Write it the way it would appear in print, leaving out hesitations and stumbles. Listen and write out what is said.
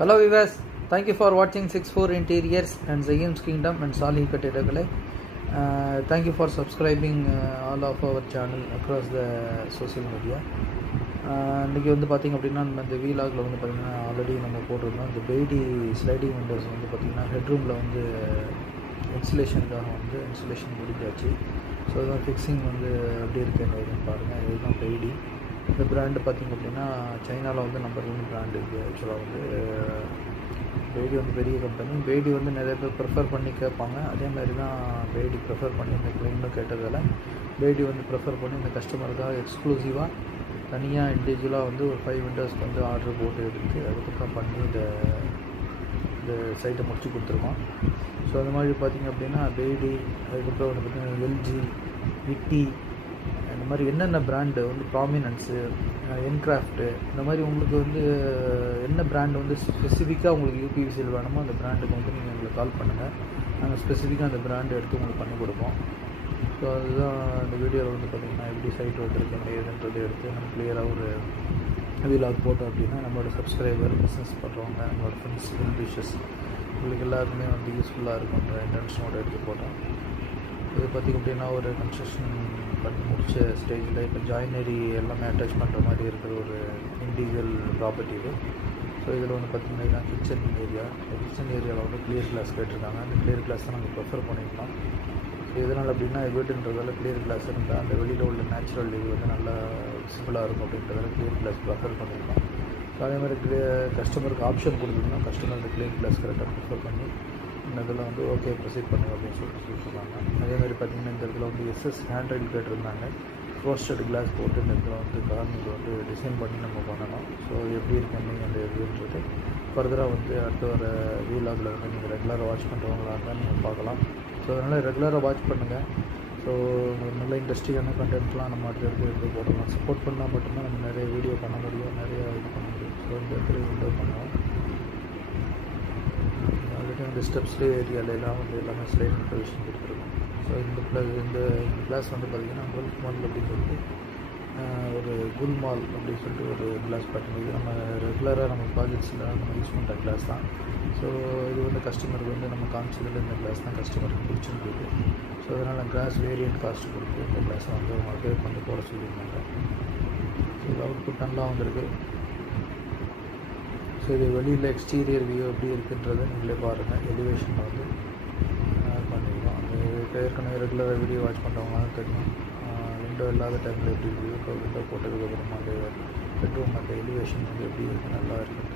Hello viewers, thank you for watching 64 Interiors and Zayyim's Kingdom and Salih Kattidakale. Thank you for subscribing all of our channel across the social media. இன்றைக்கி வந்து பார்த்திங்க அப்படின்னா நம்ம இந்த வீலாகில் வந்து பார்த்திங்கன்னா already நம்ம போட்டிருந்தோம். இந்த பெய்டி ஸ்லைடிங் விண்டோஸ் வந்து பார்த்திங்கன்னா ஹெட்ரூமில் வந்து இன்சுலேஷனுக்காக வந்து இன்சுலேஷன் முடிஞ்சாச்சு. ஸோ இதுதான் ஃபிக்ஸிங் வந்து எப்படி இருக்குன்னு பாருங்கள். இதுதான் பெய்டி. இந்த பிராண்டு பார்த்திங்க அப்படின்னா சைனாவில் வந்து நம்பர் 1 பிராண்டு இருக்குது. ஆக்சுவலாக வந்து பெய்டி வந்து பெரிய கம்பெனி. பெய்டி வந்து நிறைய பேர் ப்ரிஃபர் பண்ணி கேட்பாங்க. அதே மாதிரி தான் பெய்டி ப்ரிஃபர் பண்ணி இந்த இன்னும் கேட்டதால் பெய்டி வந்து ப்ரிஃபர் பண்ணி இந்த கஸ்டமருக்காக எக்ஸ்க்ளூசிவாக தனியாக இண்டிவிஜுவலாக வந்து ஒரு 5 விண்டோஸ்க்கு வந்து ஆர்டர் போட்டு எடுத்து அதுக்கப்புறம் பண்ணி இந்த சைட்டை முடிச்சு கொடுத்துருக்கோம். ஸோ அந்த மாதிரி பார்த்திங்க அப்படின்னா பெய்டி, அதுக்கப்புறம் வந்து பார்த்திங்கன்னா எல்ஜி, விட்டி, இந்த மாதிரி என்னென்ன பிராண்டு வந்து ப்ராமினன்ஸு, என்கிராஃப்ட்டு, இந்த மாதிரி உங்களுக்கு வந்து என்ன பிராண்டு வந்து ஸ்பெசிஃபிக்காக உங்களுக்கு யூபிவிசியில் வேணுமோ அந்த பிராண்டுக்கு வந்து நீங்கள் எங்களுக்கு கால் பண்ணுங்கள். நாங்கள் ஸ்பெசிஃபிக்காக அந்த பிராண்டு எடுத்து உங்களுக்கு பண்ணி கொடுப்போம். ஸோ அதுதான் இந்த வீடியோவில் வந்து பார்த்திங்கன்னா எப்படி சைட் வந்துருக்கு ஏதுன்றது எடுத்து நம்ம கிளியராக ஒரு வீலாக் போட்டோம் அப்படின்னா நம்மளோட சப்ஸ்கிரைபர், பிஸ்னஸ் பண்ணுறவங்க, நம்மளோட ஃப்ரெண்ட்ஸ், வெல்விஷஸ் உங்களுக்கு எல்லாருக்குமே வந்து யூஸ்ஃபுல்லாக இருக்குன்ற இன்டென்ஷனோடு எடுத்து போட்டோம். இது பார்த்திங்க அப்படின்னா ஒரு கன்ஸ்ட்ரக்ஷன் பண்ணி முடிச்ச ஸ்டேஜில் இப்போ ஜாயினரி எல்லாமே அட்டாச் பண்ணுற மாதிரி இருக்கிற ஒரு இண்டிவிஜுவல் ப்ராப்பர்ட்டி இது. ஸோ இதில் வந்து பார்த்திங்கன்னா கிச்சன் ஏரியா. இந்த கிச்சன் ஏரியாவில் வந்து கிளியர் கிளாஸ் கேட்டிருக்காங்க. அந்த கிளியர் கிளாஸ் தான் நாங்கள் ப்ரிஃபர் பண்ணியிருக்கோம். ஸோ இதனால் அப்படின்னா வீடுன்றதால கிளியர் கிளாஸ் இருந்தால் அந்த வெளியில் உள்ள நேச்சுரல் இது வந்து நல்லா விசிபிளாக இருக்கும் அப்படின்றதால கிளியர் கிளாஸ் ப்ரிஃபர் பண்ணியிருக்கோம். ஸோ அதே மாதிரி கஸ்டமருக்கு ஆப்ஷன் கொடுத்துருந்தோம். கஸ்டமர் இந்த கிளியர் கிளாஸ் கரெக்டாக ப்ரிஃபர் பண்ணி இந்த இதில் வந்து ஓகே ப்ரொசீட் பண்ணுங்க அப்படின்னு சொல்லியிருக்காங்க. அதேமாதிரி பார்த்திங்கன்னா இந்த இடத்துல வந்து எஸ்எஸ் ஹேண்ட் ரைல் கேட்டிருந்தாங்க. ரோஸ்டட் கிளாஸ் போட்டு இந்த இடத்துல வந்து கார்னில் வந்து டிசைன் பண்ணி நம்ம பண்ணணும். ஸோ எப்படி இருக்குன்னு அந்த இதுன்றது ஃபர்தராக வந்து அடுத்த வர வீலாகில் வந்து நீங்கள் ரெகுலராக வாட்ச் பண்ணுறவங்களா இருந்தால் நீங்கள் பார்க்கலாம். ஸோ அதனால் ரெகுலராக வாட்ச் பண்ணுங்கள். ஸோ நல்ல இன்ட்ரெஸ்டிங்கான கண்டென்ட்லாம் நம்ம அடுத்த எடுத்து போடலாம். சப்போர்ட் பண்ணால் மட்டும்தான் நம்ம நிறைய வீடியோ பண்ண முடியும், நிறைய இது பண்ண முடியும். ஸோ இந்த இடத்துல விண்டோ பண்ணுவோம். இந்த ஸ்டெப்ஸ்லேயே ஏரியாலெலாம் வந்து எல்லாமே ஸ்லைடிங் ப்ரொவிஷன் கொடுத்துருக்கோம். ஸோ இந்த கிளாஸ் வந்து பார்த்திங்கன்னா குல்ஃப் மால் அப்படின்னு சொல்லிட்டு ஒரு குல் மால் அப்படின்னு சொல்லிட்டு ஒரு கிளாஸ் பேட்டர்ன். இது நம்ம ரெகுலராக நம்ம ப்ராஜெக்ட்ஸில் நம்ம யூஸ் பண்ணுற கிளாஸ் தான். ஸோ இது வந்து கஸ்டமருக்கு வந்து நம்ம காமிச்சதில் இந்த கிளாஸ் தான் கஸ்டமருக்கு பிடிச்சிருக்கு. ஸோ அதனால் கிளாஸ் வேரியன்ட் காஸ்ட் கொடுத்து இந்த கிளாஸை வந்து அவங்களுக்கு பண்ணி போட சொல்லியிருந்தாங்க. ஸோ இது அவுட்புட் நல்லா வந்திருக்கு. ஸோ இது வெளியில் எக்ஸ்டீரியர் வியூ எப்படி இருக்குன்றதை நீங்களே பாருங்கள். எலிவேஷனில் வந்து பண்ணிக்கலாம். அது ஏற்கனவே ரெகுலராக வீடியோ வாட்ச் பண்ணுறவங்க தான் தெரியும். விண்டோ இல்லாத டைமில் எப்படி இருக்குது, இப்போ விண்டோ போட்டதுக்கப்புறமா அந்த பெட்ரூம் அந்த எலிவேஷன் வந்து எப்படி இருக்குது, நல்லா இருக்குது.